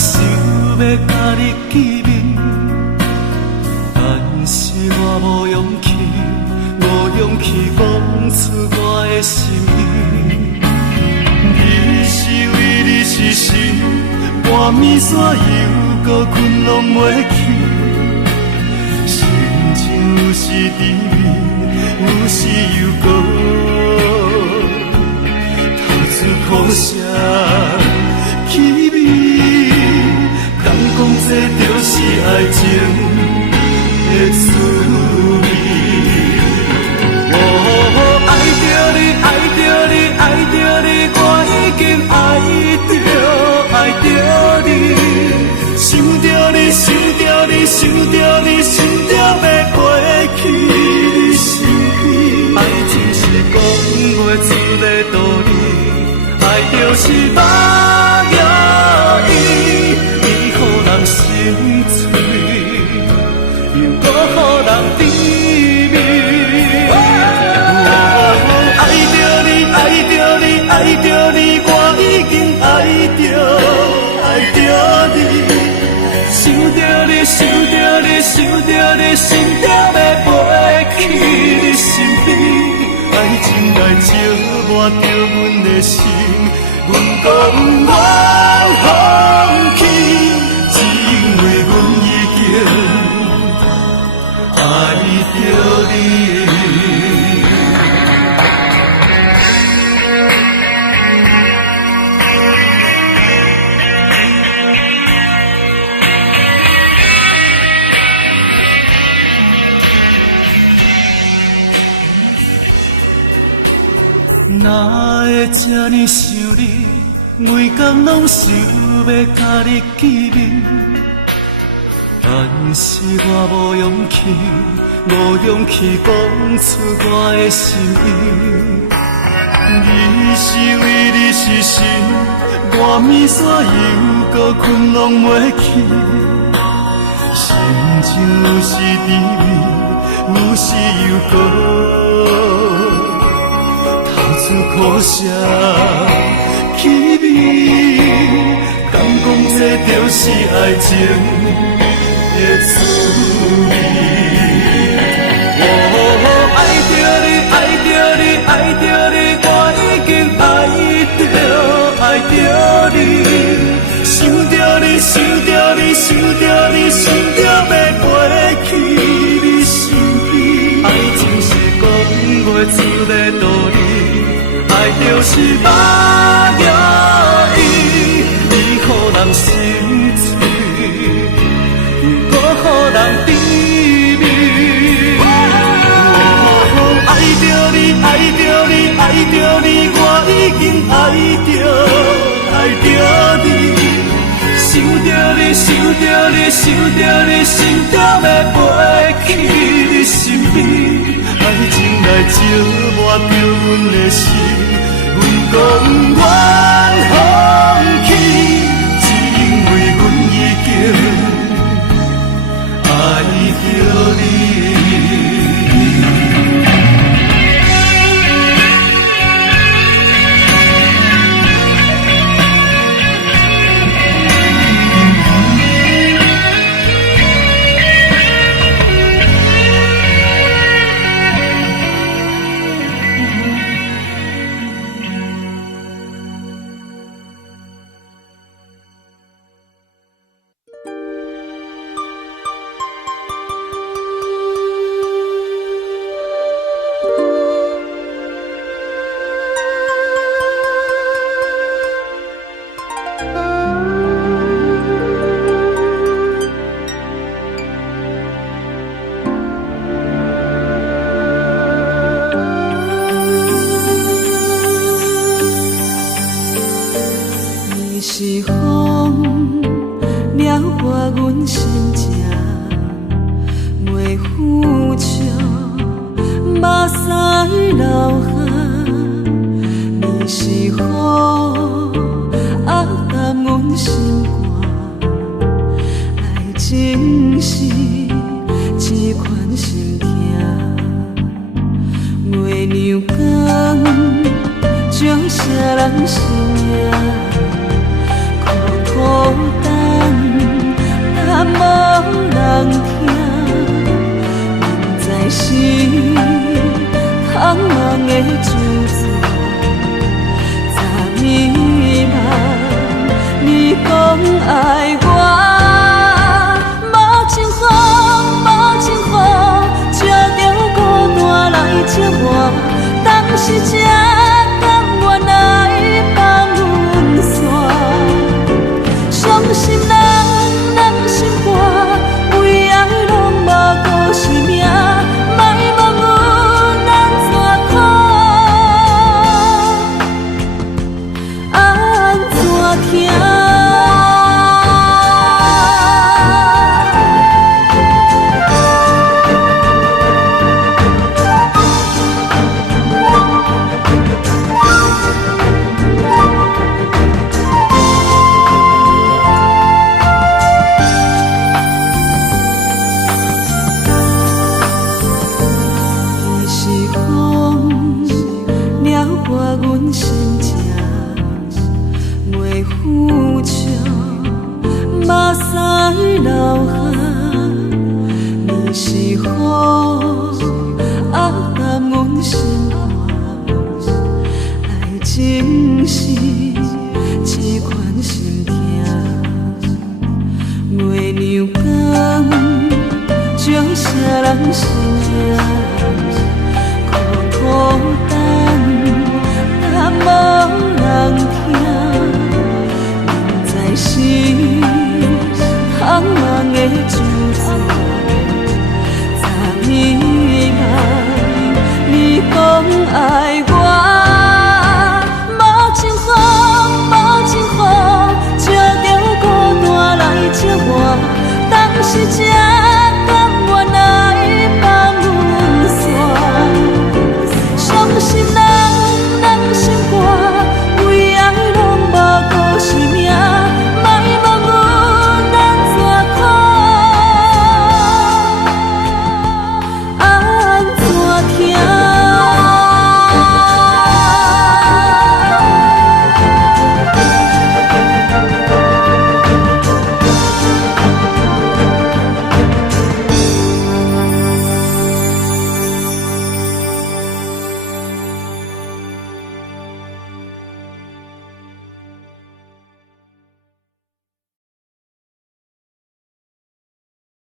想要甲你见面，但是我无勇气，无勇气讲出我的心意。你是为你是神，半暝山犹搁困拢袂去，心情有时甜蜜，有时又搁透出苦涩。气味，敢讲这就是爱情的滋味。哦，爱着你，爱着你，爱着你，我已经爱着你。想着你，想着你，想着你，想着要过去你身边。爱情是讲袂出的道理，爱就是目影。心碎，又搁予人甜蜜。爱着你，爱着你，爱着你，我已经爱着你。想着你，想着你，想着你，想着要飞去你身边。爱情来烧磨着阮的心，阮讲我放弃。因为阮已经爱着你。哪会这呢想你，每天拢想要甲你见面。但是我无勇气，无勇气讲出我的心意。你是为你是神，半暝山犹搁困拢袂去。心情有时甜蜜，有时又搁透出苦涩气味。敢讲这就是爱情的滋味。哦，爱着你，爱着你，爱着你，我已经爱着你。想着你，想着你，想着你，想着要飞去你身边。爱情是讲袂出的道理，爱就是目影，伊予人心碎。予人甜蜜。爱着你，爱着你，爱着你，我已经爱着你。想着你，想着你，想着你，想着要飞去你身边。爱情来烧磨着阮的心，阮讲我放弃，只因为阮已经爱着你。人生命苦苦等。无人听，人在是苍茫的自作。10万，你讲爱我。当时才甘愿来放阮线，伤心人，人心肝，为爱拢无顾性命，莫问阮安怎苦，安怎疼。阮心情袂负笑，目屎流下，你是雨压淡阮心肝，爱情是。